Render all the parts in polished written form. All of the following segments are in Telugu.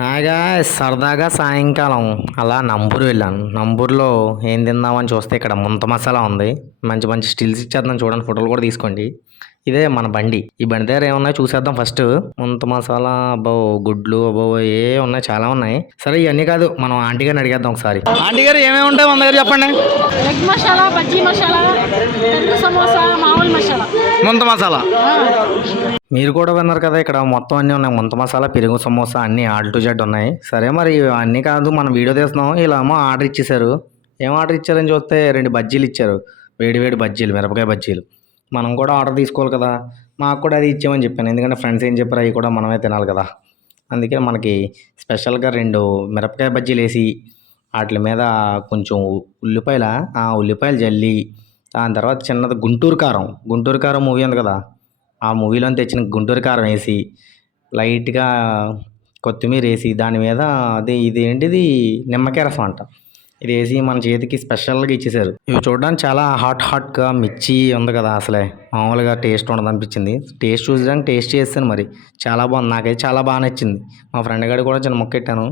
హాయిగా సరదాగా సాయంకాలం అలా నంబూరు వెళ్ళాను. నంబూరులో ఏం తిందామని చూస్తే ఇక్కడ ముంత మసాలా ఉంది. మంచి మంచి స్టిల్స్ ఇచ్చేస్తున్నాను చూడండి, ఫోటోలు కూడా తీసుకోండి. ఇదే మన బండి. ఈ బండి దగ్గర ఏమున్నాయో చూసేద్దాం ఫస్ట్. ముంత మసాలా అబ్బో, గుడ్లు అబ్బో, ఏ ఉన్నాయి, చాలా ఉన్నాయి. సరే ఇవన్నీ కాదు, మనం ఆంటీ గారిని అడిగేద్దాం ఒకసారి. ఆంటీ గారు ఏమేమి ఉంటాయి మన దగ్గర చెప్పండి. ఎగ్ మసాలా, బజ్జీ మసాలా, పెరుగు సమోసా, మామూలు మసాలా, ముంత మసాలా. మీరు కూడా విన్నారు కదా, ఇక్కడ మొత్తం అన్నీ ఉన్నాయి. ముంత మసాలా, పెరుగు సమోసా అన్నీ ఆల్ టు జెడ్ ఉన్నాయి. సరే మరి అన్నీ కాదు, మనం వీడియో తీస్తున్నాం. ఇలా ఏమో ఆర్డర్ ఇచ్చేసారు. ఏం ఆర్డర్ ఇచ్చారని చూస్తే 2 బజ్జీలు ఇచ్చారు. వేడి వేడి బజ్జీలు, మిరపకాయ బజ్జీలు. మనం కూడా ఆర్డర్ తీసుకోవాలి కదా. మాకు కూడా అది ఇచ్చామని చెప్పాను, ఎందుకంటే ఫ్రెండ్స్ ఏం చెప్పారు అవి కూడా మనమే తినాలి కదా. అందుకే మనకి స్పెషల్గా 2 మిరపకాయ బజ్జీలు వేసి వాటి మీద కొంచెం ఉల్లిపాయలు జల్లి, దాని తర్వాత చిన్నది గుంటూరు కారం మూవీ ఉంది కదా, ఆ మూవీలో తెచ్చిన గుంటూరు కారం వేసి లైట్గా కొత్తిమీర వేసి దాని మీద ఇది ఏంటిది, నిమ్మకాయ రసం అంట, ఇది వేసి మన చేతికి స్పెషల్గా ఇచ్చేసారు. ఇవి చూడడానికి చాలా హాట్గా మిర్చి ఉంది కదా, అసలే మామూలుగా టేస్ట్ ఉండదు అనిపించింది. టేస్ట్ చూసడానికి టేస్ట్ చేస్తాను, మరి చాలా బాగుంది. నాకైతే చాలా బాగా నచ్చింది. మా ఫ్రెండ్ గారు కూడా చిన్న మొక్క పెట్టాను,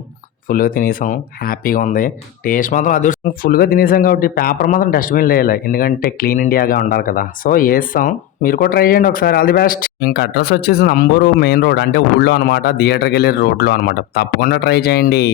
ఫుల్గా తినేసాం. హ్యాపీగా ఉంది. టేస్ట్ మాత్రం అది ఫుల్గా తినేసాం కాబట్టి పేపర్ మాత్రం డస్ట్బిన్ వేయాలి, ఎందుకంటే క్లీన్ ఇండియాగా ఉండాలి కదా. సో వేస్తాం, మీరు కూడా ట్రై చేయండి ఒకసారి. All the best. ఇంకా అడ్రస్ వచ్చేసి నంబూరు మెయిన్ రోడ్, అంటే ఊళ్ళో అనమాట, థియేటర్కి వెళ్ళే రోడ్లో అనమాట. తప్పకుండా ట్రై చేయండి.